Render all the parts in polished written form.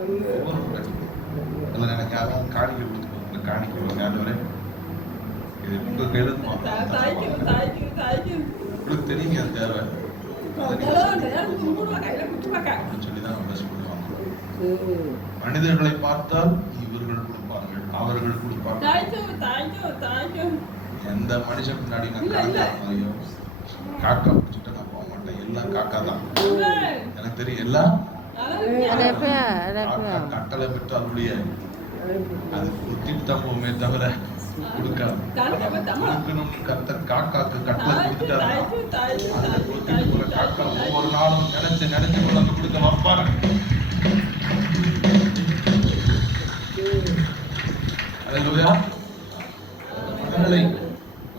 அதில் எனக்கு யாராவது காணிக்கை கொடுத்துருவாங்க, காணிக்கை கொடுங்க. ஆண்டவரே இது உங்கள் கையில் உங்களுக்கு தெரியுங்க அது தேவை சொல்லி தான் நம்ம சொல்லுவாங்க. மனிதர்களை பார்த்தால் இவர்கள் கொடுப்பார்கள், அவர்கள் கொடுப்பார்கள். எந்த மனுஷன் முன்னாடி நான் காக்கா பிடிச்சிட்டு நான் போக மாட்டேன். எல்லாம் காக்கா தான் எனக்கு தெரியும். எல்லாம் கட்டளை பெற்று அவருடைய அது கொடுத்துட்டு தான் போமே தவிர கொடுக்காது. கர்த்தர் காக்காக்கு கட்டளை கொடுத்துட்டாரு. காக்கா ஒவ்வொரு நாளும் நினைச்சு கொண்டு கொடுக்க வைப்பாரு.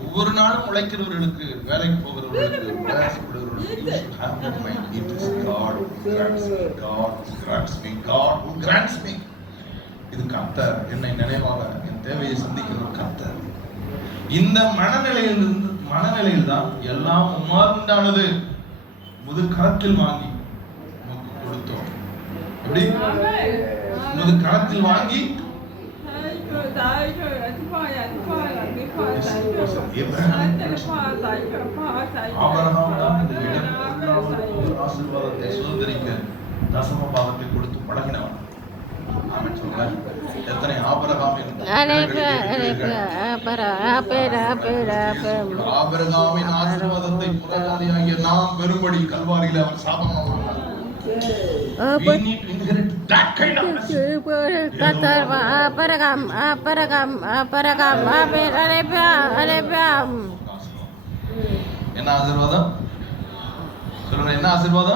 ஒவ்வொரு நாளும் உழைக்கிறவர்களுக்கு, வேலைக்கு போகிறவர்களுக்கு, இது கர்த்தர் என்னை நினைவாக என் தேவையை சந்திக்கிற கர்த்தர். இந்த மனநிலையில் தான் எல்லாம் உமார்ந்தானது. முது கரத்தில் வாங்கி நமக்கு கொடுத்தோம். எப்படி முது கரத்தில் வாங்கி ஆசீர்வாதத்தை சுதந்திரிக்க தசம பாகத்தை கொடுத்து பழகினவன். எத்தனை ஆபிரகாமின் ஆசீர்வாதத்தை புறஜாதியாகிய நாம் பெறும்படி கல்வாரியில் அவர் சாபமானார். என்ன ஆசீர்வாதம் சொல்லுங்க? என்ன ஆசீர்வாதம்?